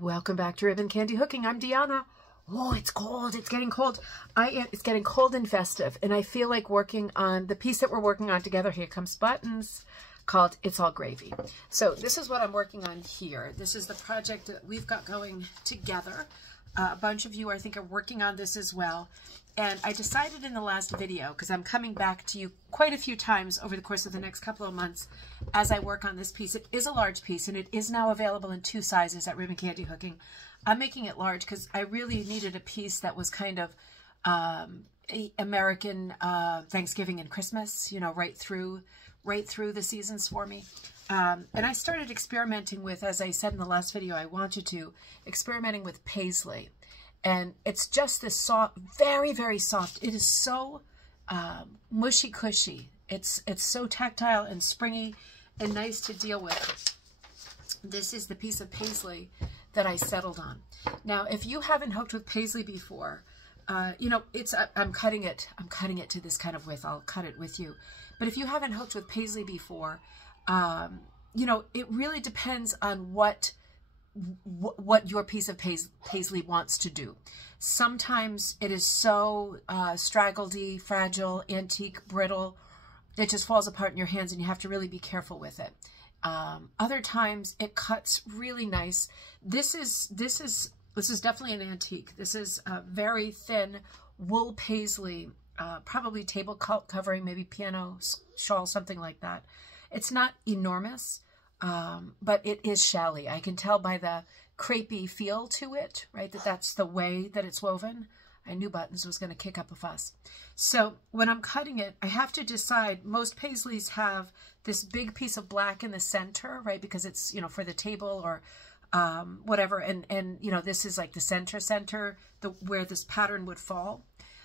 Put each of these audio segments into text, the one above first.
Welcome back to Ribbon Candy Hooking. I'm Deanna. Oh, it's cold. It's getting cold. It's getting cold and festive, and I feel like working on the piece that we're working on together. Here comes buttons, called It's All Gravy. So this is what I'm working on here. This is the project that we've got going together. A bunch of you, I think, are working on this as well. And I decided in the last video, because I'm coming back to you quite a few times over the course of the next couple of months as I work on this piece. It is a large piece, and it is now available in 2 sizes at Ribbon Candy Hooking. I'm making it large because I really needed a piece that was kind of American Thanksgiving and Christmas, you know, right through the seasons for me. And I started experimenting with, as I said in the last video, I wanted to, experimenting with paisley. And it's just this soft, very, very soft. It is so mushy cushy. It's so tactile and springy and nice to deal with. This is the piece of paisley that I settled on. Now, if you haven't hooked with paisley before, you know, I'm cutting it to this kind of width. I'll cut it with you. But if you haven't hooked with paisley before, you know, it really depends on what your piece of paisley wants to do. Sometimes it is so straggledy, fragile, antique, brittle, it just falls apart in your hands and you have to really be careful with it. Other times it cuts really nice. This is definitely an antique. This is a very thin wool paisley, probably table covering, maybe piano shawl, something like that. It's not enormous, but it is shally. I can tell by the crepey feel to it, right, that's the way that it's woven. I knew buttons was going to kick up a fuss. So when I'm cutting it, I have to decide. Most paisleys have this big piece of black in the center, right, because it's, you know, for the table or whatever. And you know, this is like the center, where this pattern would fall.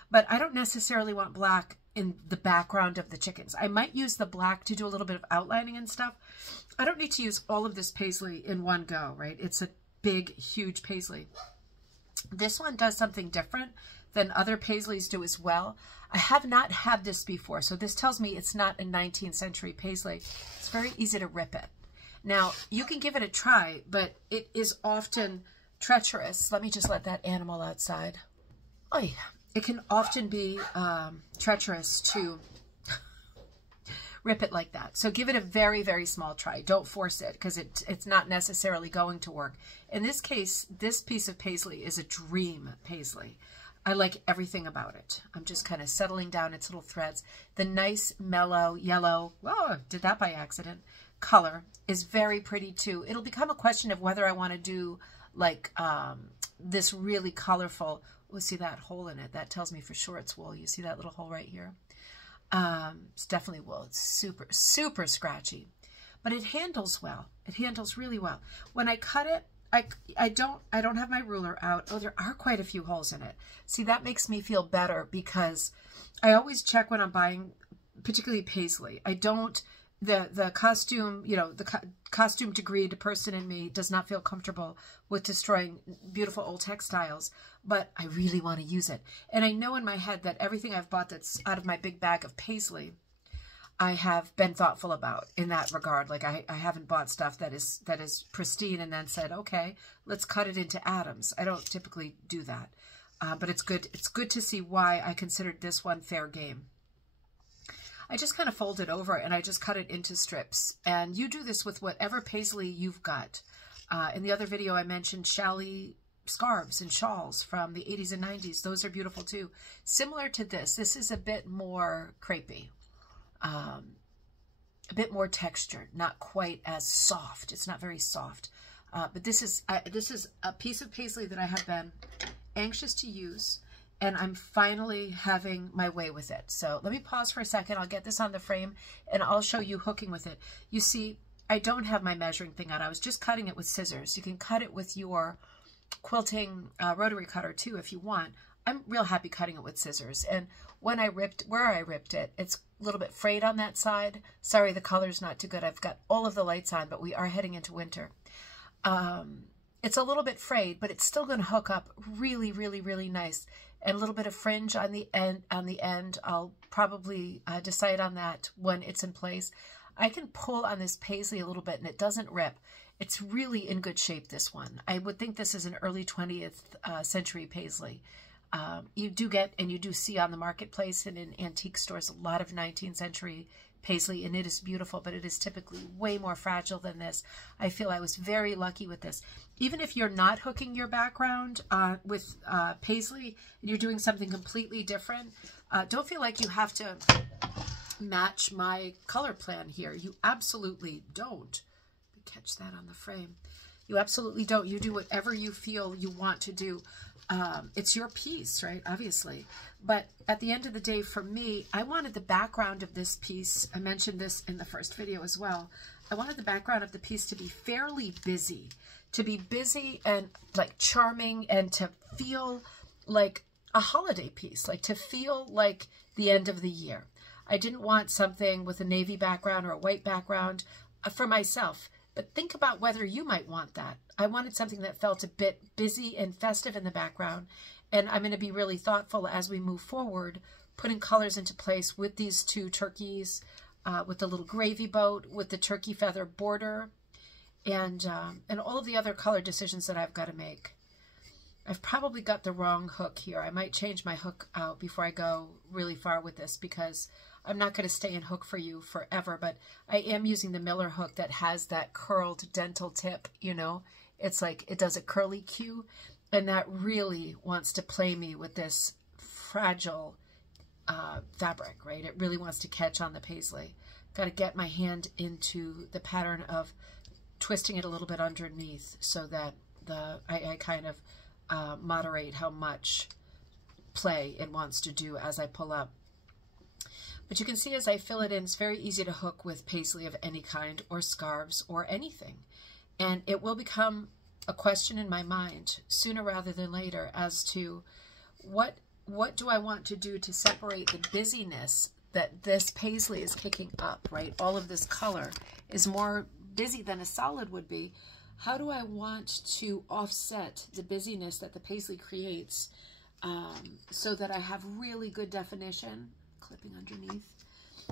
But I don't necessarily want black in the background of the chickens. I might use the black to do a little bit of outlining and stuff. I don't need to use all of this paisley in one go, right? It's a big, huge paisley. This one does something different than other paisleys do as well. I have not had this before, so this tells me it's not a 19th century paisley. It's very easy to rip it. Now, you can give it a try, but it is often treacherous. Let me just let that animal outside. Oh, yeah. It can often be treacherous to rip it like that. So give it a very, very small try. Don't force it because it's not necessarily going to work. In this case, this piece of paisley is a dream paisley. I like everything about it. I'm just kind of settling down its little threads. The nice mellow yellow, oh, did that by accident, color is very pretty too. It'll become a question of whether I want to do like this really colorful. We'll see that hole in it. That tells me for sure it's wool. You see that little hole right here? It's definitely wool. It's super, super scratchy, but it handles well. It handles really well. When I cut it, I don't have my ruler out. Oh, there are quite a few holes in it. See, that makes me feel better because I always check when I'm buying, particularly paisley. I don't, the costume, you know, the costume degreed person in me does not feel comfortable with destroying beautiful old textiles, but I really want to use it. And I know in my head that everything I've bought that's out of my big bag of paisley, I have been thoughtful about in that regard. Like I haven't bought stuff that is pristine and then said, okay, let's cut it into atoms. I don't typically do that, but it's good. It's good to see why I considered this one fair game. I just kind of fold it over and I just cut it into strips. And you do this with whatever paisley you've got. In the other video, I mentioned shally scarves and shawls from the 80s and 90s. Those are beautiful too. Similar to this, this is a bit more crepey, a bit more textured, not quite as soft. It's not very soft. But this is a piece of paisley that I have been anxious to use. And I'm finally having my way with it. So let me pause for a second. I'll get this on the frame and I'll show you hooking with it. You see, I don't have my measuring thing out. I was just cutting it with scissors. You can cut it with your quilting rotary cutter too if you want. I'm real happy cutting it with scissors. And when I ripped, where I ripped it, it's a little bit frayed on that side. Sorry, the color's not too good. I've got all of the lights on, but we are heading into winter. It's a little bit frayed, but it's still going to hook up really, really, really nice. And a little bit of fringe on the end. I'll probably decide on that when it's in place. I can pull on this paisley a little bit and it doesn't rip. It's really in good shape, this one. I would think this is an early 20th century paisley. You do get, and you do see on the marketplace and in antique stores, a lot of 19th century paisley, and it is beautiful, but it is typically way more fragile than this. I feel I was very lucky with this. Even if you're not hooking your background with paisley and you're doing something completely different, don't feel like you have to match my color plan here. You absolutely don't. Catch that on the frame. You absolutely don't. You do whatever you feel you want to do. It's your piece, right? Obviously. But at the end of the day, for me, I wanted the background of this piece. I mentioned this in the first video as well. I wanted the background of the piece to be fairly busy. To be busy and like charming, and to feel like a holiday piece. Like to feel like the end of the year. I didn't want something with a navy background or a white background for myself. But think about whether you might want that. I wanted something that felt a bit busy and festive in the background. And I'm going to be really thoughtful as we move forward, putting colors into place with these two turkeys, with the little gravy boat, with the turkey feather border, and all of the other color decisions that I've got to make. I've probably got the wrong hook here. I might change my hook out before I go really far with this, because I'm not going to stay in hook for you forever, but I am using the Miller hook that has that curled dental tip, you know. It's like it does a curly cue, and that really wants to play me with this fragile fabric, right? It really wants to catch on the paisley. Got to get my hand into the pattern of twisting it a little bit underneath so that I kind of moderate how much play it wants to do as I pull up. But you can see as I fill it in, it's very easy to hook with paisley of any kind, or scarves, or anything. And it will become a question in my mind sooner rather than later as to what do I want to do to separate the busyness that this paisley is kicking up, right? All of this color is more busy than a solid would be. How do I want to offset the busyness that the paisley creates so that I have really good definition, clipping underneath,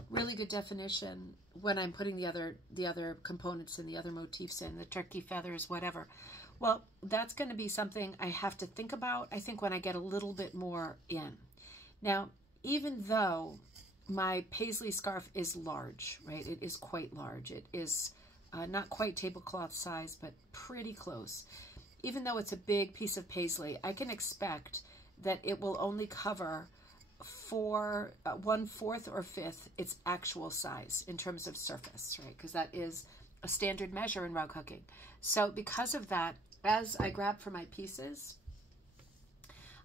really good definition when I'm putting the other components in, the other motifs in, the turkey feathers, whatever. Well, that's going to be something I have to think about, I think, when I get a little bit more in. Now, even though my paisley scarf is large, right? It is quite large. It is not quite tablecloth size, but pretty close. Even though it's a big piece of paisley, I can expect that it will only cover for 1/4 or 1/5 its actual size in terms of surface, right? Because that is a standard measure in rug hooking. So because of that, as I grab for my pieces,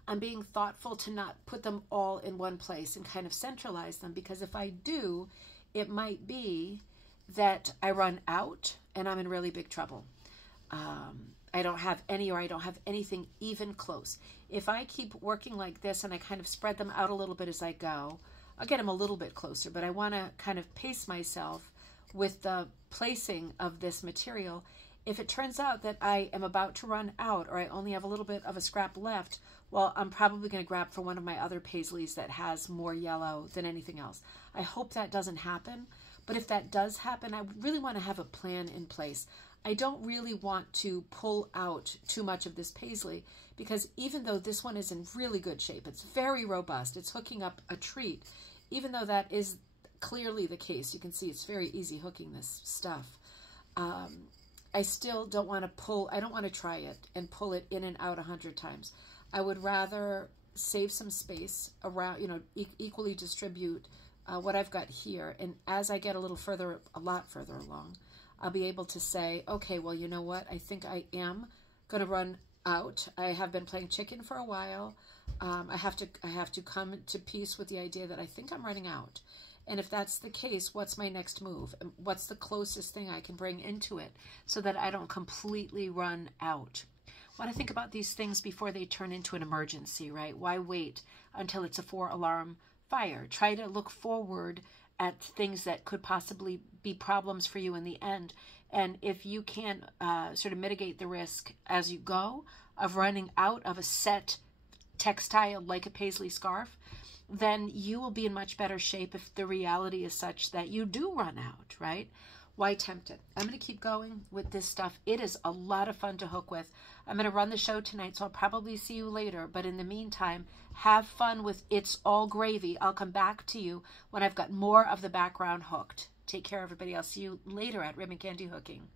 I'm being thoughtful to not put them all in one place and kind of centralize them, because if I do, it might be that I run out and I'm in really big trouble. I don't have any, or I don't have anything even close. If I keep working like this and I kind of spread them out a little bit as I go, I'll get them a little bit closer, but I want to kind of pace myself with the placing of this material. If it turns out that I am about to run out, or I only have a little bit of a scrap left, well, I'm probably going to grab for one of my other paisleys that has more yellow than anything else. I hope that doesn't happen, but if that does happen, I really want to have a plan in place. I don't really want to pull out too much of this paisley, because even though this one is in really good shape, it's very robust, it's hooking up a treat, even though that is clearly the case, you can see it's very easy hooking this stuff. I still don't want to pull, I don't want to try it and pull it in and out 100 times. I would rather save some space around, you know, equally distribute what I've got here. And as I get a little further, a lot further along, I'll be able to say, okay, well, you know what? I think I am going to run out. I have been playing chicken for a while. I have to come to peace with the idea that I think I'm running out. And if that's the case, what's my next move? What's the closest thing I can bring into it so that I don't completely run out? I want to think about these things before they turn into an emergency, right? Why wait until it's a 4-alarm fire? Try to look forward at things that could possibly be problems for you in the end. And if you can sort of mitigate the risk as you go of running out of a set textile like a paisley scarf, then you will be in much better shape if the reality is such that you do run out, right? why tempt it? I'm going to keep going with this stuff. It is a lot of fun to hook with. I'm going to run the show tonight, so I'll probably see you later. But in the meantime, have fun with It's All Gravy. I'll come back to you when I've got more of the background hooked. Take care, everybody. I'll see you later at Ribbon Candy Hooking.